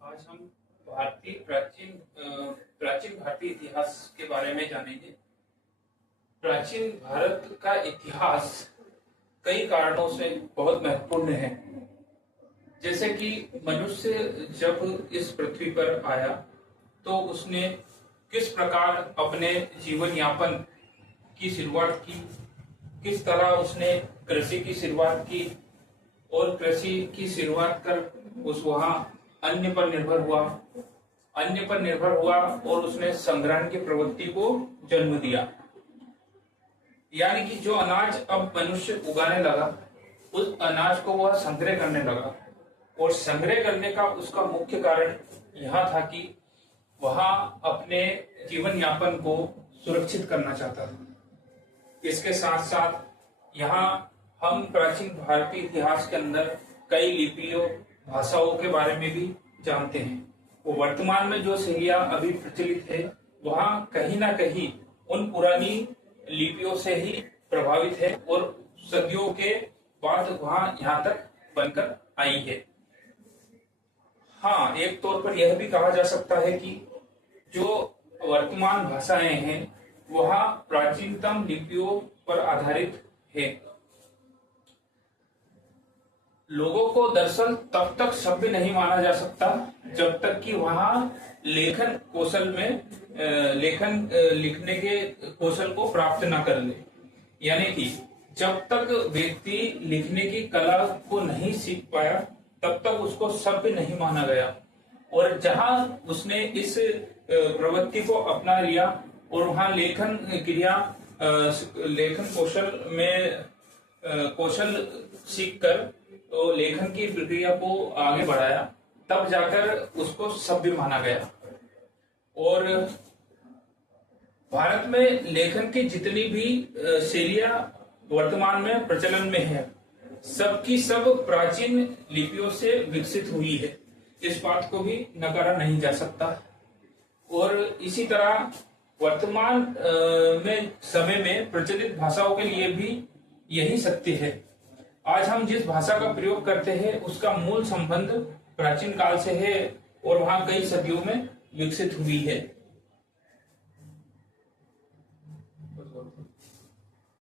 आज हम प्राचीन भारतीय इतिहास के बारे में जानेंगे। प्राचीन भारत का इतिहास कई कारणों से बहुत महत्वपूर्ण है। जैसे कि मनुष्य जब इस पृथ्वी पर आया तो उसने किस प्रकार अपने जीवन यापन की शुरुआत की, किस तरह उसने कृषि की शुरुआत की और कृषि की शुरुआत कर उस वहां अन्य पर निर्भर हुआ और उसने संग्रहण की प्रवृत्ति को जन्म दिया। यानी कि जो अनाज अब मनुष्य उगाने लगा उस अनाज को वह संग्रह करने लगा और संग्रह करने का उसका मुख्य कारण यह था कि वहां अपने जीवन यापन को सुरक्षित करना चाहता था। इसके साथ साथ यहाँ हम प्राचीन भारतीय इतिहास के अंदर कई लिपियों भाषाओं के बारे में भी जानते हैं। वो वर्तमान में जो शैलियां अभी प्रचलित है वहाँ कहीं ना कहीं उन पुरानी लिपियों से ही प्रभावित है और सदियों के बाद वहाँ यहाँ तक बनकर आई है। हाँ, एक तौर पर यह भी कहा जा सकता है कि जो वर्तमान भाषाएं हैं वह प्राचीनतम लिपियों पर आधारित है। लोगों को दरअसल तब तक सभ्य नहीं माना जा सकता जब तक कि वहां लेखन कौशल में लिखने के कौशल को प्राप्त न कर ले। यानी कि जब तक व्यक्ति लिखने की कला को नहीं सीख पाया तब तक उसको सभ्य नहीं माना गया। और जहां उसने इस प्रवृत्ति को अपना लिया और वहां लेखन क्रिया लेखन कौशल में कौशल सीखकर तो लेखन की प्रक्रिया को आगे बढ़ाया, तब जाकर उसको सभ्य माना गया। और भारत में लेखन की जितनी भी शैलियां वर्तमान में प्रचलन में है सबकी सब प्राचीन लिपियों से विकसित हुई है। इस बात को भी नकारा नहीं जा सकता। और इसी तरह वर्तमान में समय में प्रचलित भाषाओं के लिए भी यही सत्य है। आज हम जिस भाषा का प्रयोग करते हैं उसका मूल संबंध प्राचीन काल से है और वहां कई सदियों में विकसित हुई है।